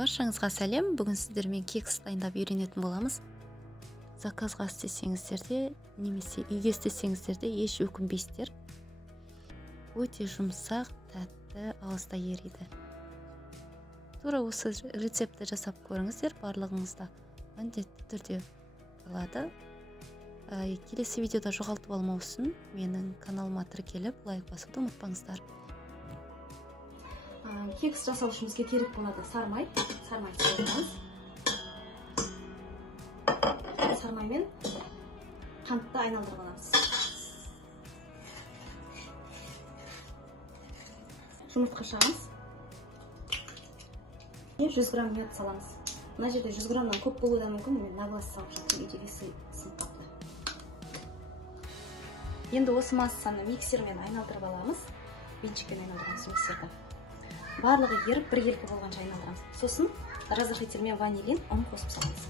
Баршаңызға сәлем. Бүгін сіздермен кекс дайындап үйренетін боламыз. Заказға істесеңіздер де, немесе үйге істесеңіздер де еш өкінбейсіздер. Өте жұмсақ, тәтті, ауызда ериді. Тура осы рецепті жасап көріңіздер, барлығыңызда міндетті түрде болады. Келесі видеода жоғалтып алмау үшін менің каналыма тіркеліп, лайк басуды ұмытпаңыздар. Кекс жасау үшін бізге керек болады сармай соғамыз. Сармаймен қантты айналдырып аламыз. Жұмыртқа жағамыз. 100 грамм мед саламыз. Мына жерде 100 граммнан көп болуы да мүмкін, мен на глаз салып жаттым, үйде весі сынып қапты. Енді осы массаны миксермен айналдырып аламыз. Венчикпен айналдырамыз миксерді. Барлығы еріп, бір елкі болғанша айналдырамыз. Сосын разрыхлитель мен ванилин ұн қосып саламыз.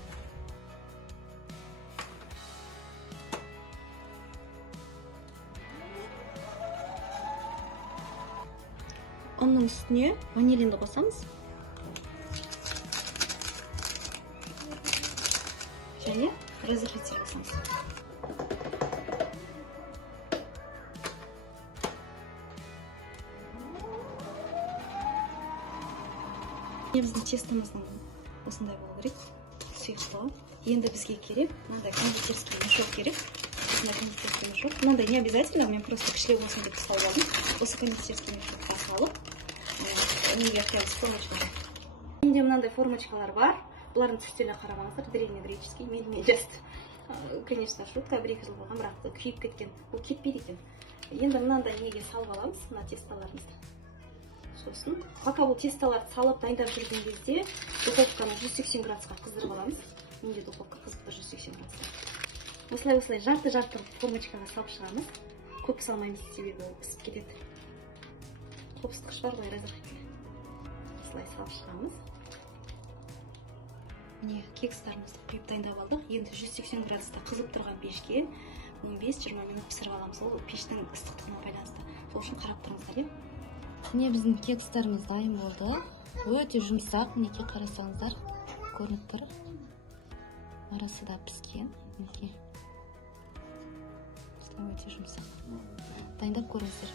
Ұнның үстіне ванилинді қосамыз. Және разрыхлитель қосамыз. Біздің тестомыздың осындай болу керек, сұйықтығы. Енді бізге керек, мынандай кондитерский мешок керек. Осындай кондитерский мешок. Мынандай не обязательно, мен просто кішілеу болсын деп салып алдым. Осы кондитерский мешокқа салып, неге құямыз формочкаға. Менде мынандай формочкалар бар. Бұлардың цветтеріне қарамаңыздар, древнегреческий, менімен жасты. Конечно, шутка, бір-екі жыл болған, бірақ күйіп кеткен. Бұл кетпейді екен. Енді мынандай неге салып аламыз, мына тесталарымызды. Сосын, пока бұл тесталарды салып дайындап жүрген кезде духовканы 180 градусқа қыздырып аламыз. Менде духовка қызып тұр 180 градусқа. Осылай жарты формочкаға салып шығамыз. Көп салмаймыз, себебі ісіп кетеді. Қопсытқыш бар ғой, разрыхлитель. Осылай салып шығамыз. Міне, кекстарымызды құйып дайындап алдық. Енді 180 градуста қызып тұрған пешке 15-20 минут пісіріп аламыз. Ол пештің ыстықтығына байланысты. Сол үшін қарап тұрыңыздар, Міне біздің кекстарымыз дайын болды. Өте жұмсақ, мінекей қарасаңыздар, көрініп тұр. Арасы да піскен. Мінекей. Өте жұмсақ. Дайындап көріңіздер.